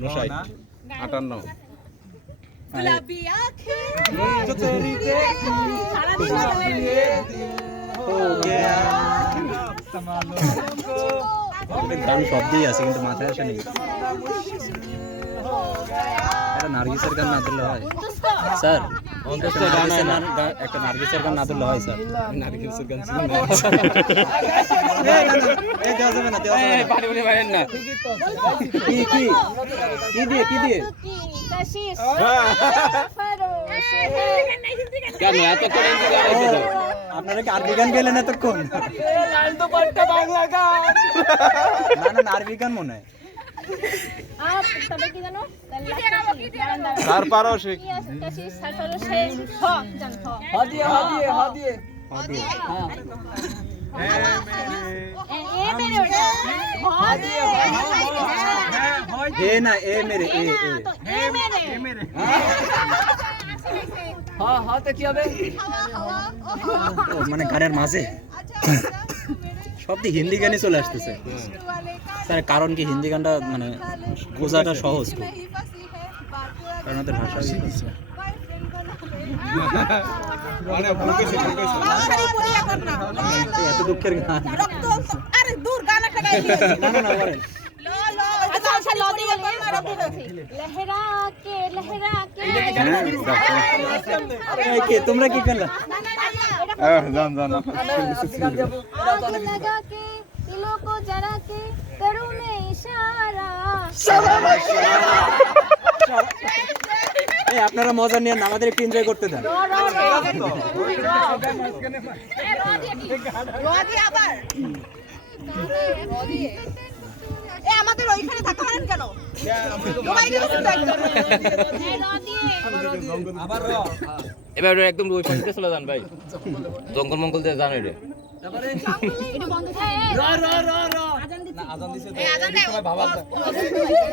59 58 गुलाबी आँखें जो तेरी देखी ये दिल हो गया संभालो हमको গান শব্দই আছে কিন্তু মাথায় আসে নি এটা নার্গিসের গান না দিলে হয় স্যার একটা নার্গিসের গান না দিলে হয় স্যার নারকেলের গান শুনুন এই দেওয়া যাবে না দেওয়া যাবে না পানি পানি বাইরেন না কি দিয়ে कशिश কেন এত করে গাইছে তো আপনারা কি আরবি গান গেলেন এতক্ষণ লাল তো পাট্টা বাংলা গান না আরবি গান মনে হয় आप तबे की जानो তার পারো সে कशिश सरफरो से ह जान ह হাদিয়ে ए मेरे बेटा ह दिए হে না এ মেরে এ तो ए मेरे हां तो কি হবে ও মানে গানের মাঝে সব তো হিন্দি গানই চলে আসতেছে স্যার কারণ কি হিন্দি গানটা মানে বোঝাটা সহজ তো কারণ ওদের ভাষা মানে ভুলকে এত দুঃখের গান আরে দূর গান একটা গাই না বলেন अच्छा अच्छा लो दी लहरा के এই কে তোমরা কি করলা জান आग लगा के दिलों को जरा के करूं मैं इशारा এই আপনারা মজা নিয়ে আমাদের একটু এনজয় করতে দেন রদি আবার রদি এ আমাদের ওইখানে থাকা হারেন কেন দুবাই গেছে আবার এবার একদম ওই পাশে চলে যান ভাই জঙ্গল মঙ্গল দিয়ে যান এটা এটা বন্ধ র আজান দিছে তো এই আজান এই সময় ভাবা